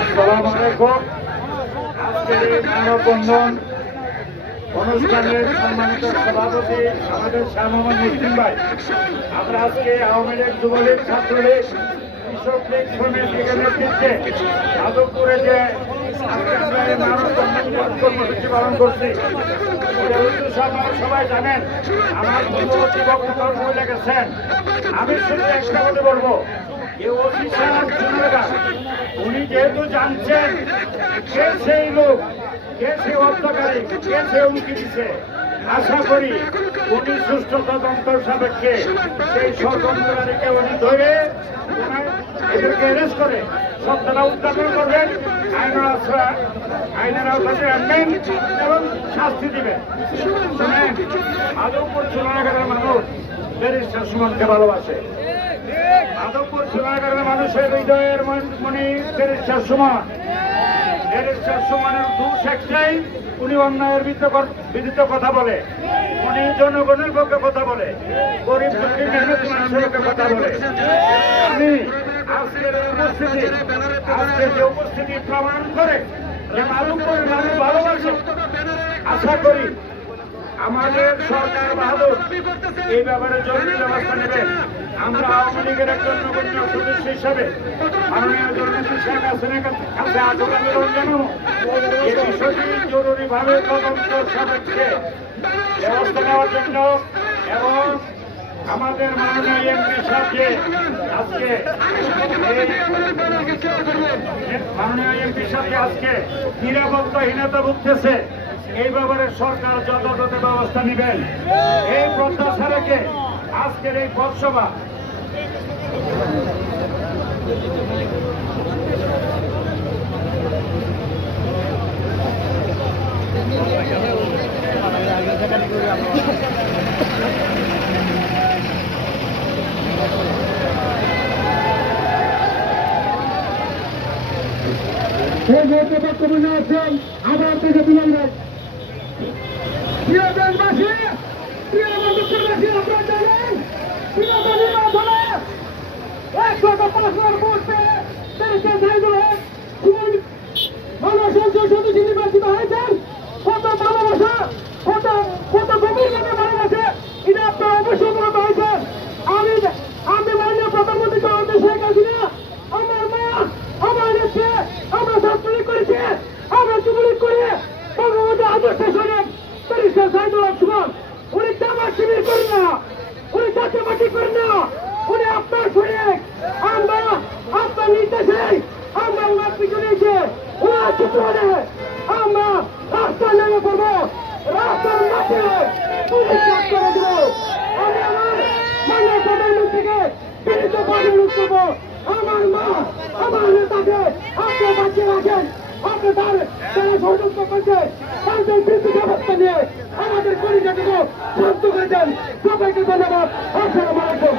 আসসালামু আলাইকুম। আজকের এই মানববন্ধন অনুষ্ঠানের সম্মানিত সভাপতি আমাদের শাহ মোহাম্মদ মুসলিম ভাই, আমরা আজকে আওয়ামী লীগ, যুবলীগ, ছাত্রলীগ, কৃষক লীগ, শ্রমিক লীগের নেতৃত্বে যাদবপুরে যে কর্মসূচি পালন করছি, আপনারা সবাই জানেন। আমার পূর্ববর্তী বক্তব্য বলে গেছেন। আমি শুধু একটা কথা বলবো, উনি যেহেতু জানছেন কে সেই লোক, কে সে হত্যাকারী, কে সে হুমকি দিচ্ছে, আশা করি উনি সুষ্ঠু তদন্ত সাপেক্ষে সেই ষড়যন্ত্রকারীকে উনি ধরে এদেরকে অ্যারেস্ট করে সত্যটা উদ্ঘাটন করবেন, আইনের আওতাতে আনবেন এবং শাস্তি দিবেন। শুনেন, মাধবপুর সোনাগারের মানুষ ব্যারিস্টার সুমনকে ভালোবাসে। মাধবপুর সোনাগারের মানুষের হৃদয়ের মনে ব্যারিস্টার সুমন। ব্যারিস্টার সুমনের দোষ একটাই, উনি অন্যায়ের বিরুদ্ধে কথা বলে, উনি জনগণের পক্ষে কথা বলে, গরিব দুঃখী মেহনতি মানুষের পক্ষে কথা বলে। আমি আজকের যে উপস্থিতি প্রমাণ করে যে মাধবপুরের মানুষ ভালোবাসে। আশা করি আমাদের সরকার বাহাদুর এই ব্যাপারে জরুরি ব্যবস্থা নেবেন। আমরা আওয়ামী লীগের একজন নগণ্য সদস্য হিসাবে মাননীয় জননেত্রী শেখ হাসিনার কাছে আবেদন জানাবো, এই বিষয়টি জরুরিভাবে তদন্ত সাপেক্ষে ব্যবস্থা নেওয়ার জন্য এবং আমাদের মাননীয় এমপি সাহেবকে আজকে নিরাপত্তাহীনতা ভুগতেছে, এই ব্যাপারে সরকার যথাযথ ব্যবস্থা নেবেন। এই প্রত্যাশা রেখে আজকের এই পথসভা আবার থেকে তুলে নেয়। প্রিয় দেশবাসী, প্রিয় বন্ধুবাসী, আপনারা জানেন বিগত নির্বাচনে 105 ভোটে ব্যারিস্টার সাইদুল হক সুমন মানব সংসদ সদস্য নির্বাচিত হয়েছেন। কত ভালোবাসা, কত গভীরভাবে ভালোবাসে, এটা আপনারা অবশ্যই অবগত হয়েছেন। আমি মাননীয় প্রধানমন্ত্রী জননেত্রী শেখ হাসিনা, আমার মা, আমার নেত্রী, আমরা ছাত্রলীগ করেছি, আমরা যুবলীগ করে বঙ্গবন্ধু আদর্শ সৈনিক ব্যারিস্টার সাইদুল হক সুমন। উনি জামাত শিবির করেন না, উনি চাচাবাটি করেন না, উনি আপনার সৈনিক। আমরা আপনার নির্দেশে আমরা ওনার পিছনে এসে ওনার চিত্রে আমরা রাস্তায় নেমে পড়বো, রাস্তার মাঠে পুলিশ করে দেবো। আমি আমার মাননীয় প্রধানমন্ত্রীকে বিনীত অনুরোধ করবো, আমার মা, আমার নেতাকে আপনি বাঁচিয়ে রাখেন। আপনি তারা ষড়যন্ত্র করছে, তাদের বিরুদ্ধে ব্যবস্থা নিয়ে আমাদের পরিচয়টুকু শান্ত করে দেন। সবাইকে ধন্যবাদ। আসসালামু আলাইকুম।